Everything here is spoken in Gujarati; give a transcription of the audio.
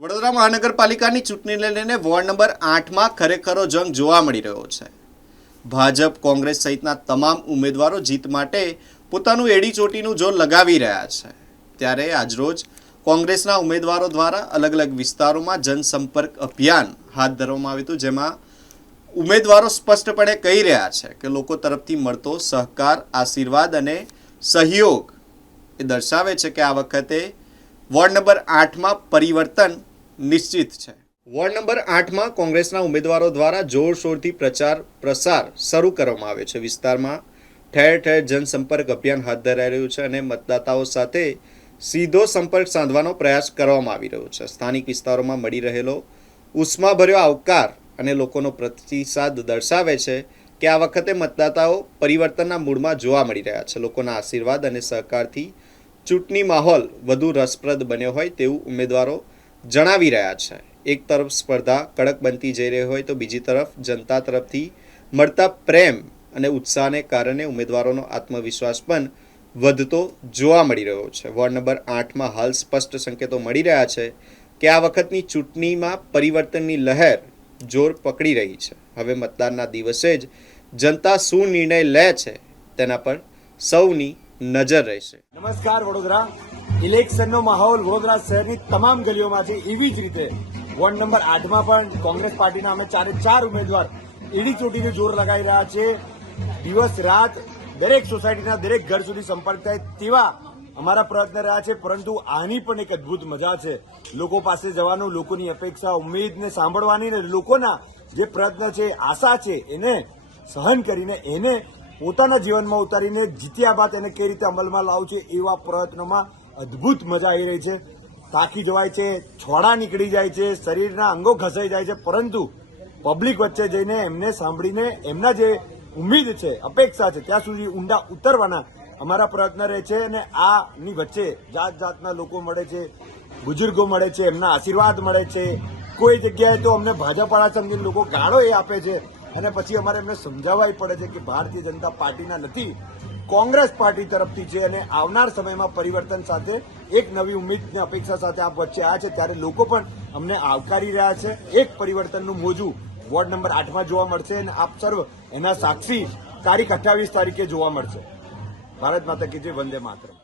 વડોદરા મહાનગરપાલિકાની ચૂંટણીને લઈને વોર્ડ નંબર 8માં ખરેખરો જંગ જોવા મળી રહ્યો છે। ભાજપ, કોંગ્રેસ સહિતના તમામ ઉમેદવારો જીત માટે પોતાનું એડી ચોટીનું જોર લગાવી રહ્યા છે। ત્યારે આજરોજ કોંગ્રેસના ઉમેદવારો દ્વારા અલગ અલગ વિસ્તારોમાં જનસંપર્ક અભિયાન હાથ ધરવામાં આવ્યું હતું, જેમાં ઉમેદવારો સ્પષ્ટપણે કહી રહ્યા છે કે લોકો તરફથી મળતો સહકાર, આશીર્વાદ અને સહયોગ એ દર્શાવે છે કે આ વખતે વોર્ડ નંબર 8માં પરિવર્તન નિશ્ચિત છે। વોર્ડ નંબર 8માં કોંગ્રેસના ઉમેદવારો દ્વારા જોરશોરથી પ્રસાર શરૂ કરવામાં આવ્યો છે। વિસ્તારમાં ઠેર ઠેર જનસંપર્ક અભિયાન હાથ ધરાઈ રહ્યું છે અને મતદાતાઓ સાથે સીધો સંપર્ક સાધવાનો પ્રયાસ કરવામાં આવી રહ્યો છે। સ્થાનિક વિસ્તારોમાં મળી રહેલો ઉષ્માભર્યો આવકાર અને લોકોનો પ્રતિસાદ દર્શાવે છે કે આ વખતે મતદાતાઓ પરિવર્તનના મૂડમાં જોવા મળી રહ્યા છે। લોકોના આશીર્વાદ અને સહકારથી ચૂંટણી માહોલ વધુ રસપ્રદ બન્યો હોય તેવું ઉમેદવારો જણાવી રહ્યા છે। એક તરફ સ્પર્ધા કડક બનતી જઈ રહી હોય તો બીજી તરફ જનતા તરફથી મળતા પ્રેમ અને ઉત્સાહને કારણે ઉમેદવારોનો આત્મવિશ્વાસ પણ વધતો જોવા મળી રહ્યો છે। વોર્ડ નંબર 8માં હાલ સ્પષ્ટ સંકેતો મળી રહ્યા છે કે આ વખતની ચૂંટણીમાં પરિવર્તનની લહેર જોર પકડી રહી છે। હવે મતદાનના દિવસે જ જનતા શું નિર્ણય લે છે તેના પર સૌની નજર રહેશે। નમસ્કાર વડોદરા। ઇલેક્શનનો માહોલ વડોદરા શહેરની તમામ ગલીઓમાં છે। એવી જ રીતે વોર્ડ નંબર 8માં પણ કોંગ્રેસ પાર્ટીના અમે 4 ઉમેદવાર એડી ચોટીને જોર લગાવી રહ્યા છે। દિવસ રાત દરેક સોસાયટીના દરેક ઘર સુધી સંપર્ક થાય તેવા અમારા પ્રયત્ન રહ્યા છે। પરંતુ આની પણ એક અદભુત મજા છે, લોકો પાસે જવાનું, લોકોની અપેક્ષા, ઉમેદને સાંભળવાની ને લોકોના જે પ્રયત્ન છે, આશા છે, એને સહન કરીને એને પોતાના જીવનમાં ઉતારીને જીત્યા બાદ એને કઈ રીતે અમલમાં લાવવું છે એવા પ્રયત્નોમાં અદભુત મજા આવી રહી છે। થાકી જવાય છે, છોડા નીકળી જાય છે, શરીરના અંગો ઘસાઈ જાય છે, પરંતુ પબ્લિક વચ્ચે જઈને એમને સાંભળીને એમના જે ઉમ્મીદ છે, અપેક્ષા છે, ત્યાં સુધી ઊંડા ઉતરવાના અમારા પ્રયત્ન રહે છે। અને આની વચ્ચે જાત જાતના લોકો મળે છે, બુજુર્ગો મળે છે, એમના આશીર્વાદ મળે છે। કોઈ જગ્યાએ તો અમને ભાજપવાળા સમજીને લોકો ગાળો એ આપે છે અને પછી અમારે એમને સમજાવવા પડે છે કે ભારતીય જનતા પાર્ટીના નથી, કોંગ્રેસ પાર્ટી તરફથી છે અને આવનાર સમયમાં પરિવર્તન સાથે એક નવી ઉમ્મીદની અપેક્ષા સાથે આપ વચ્ચે આવ્યા છે, ત્યારે લોકો પણ અમને આવકારી રહ્યા છે। એક પરિવર્તનનું મોજું વોર્ડ નંબર 8માં જોવા મળશે અને આપ સર્વ એના સાક્ષી તારીખ 28 તારીખે જોવા મળશે। ભારત માતા કી જય, વંદે માતરમ।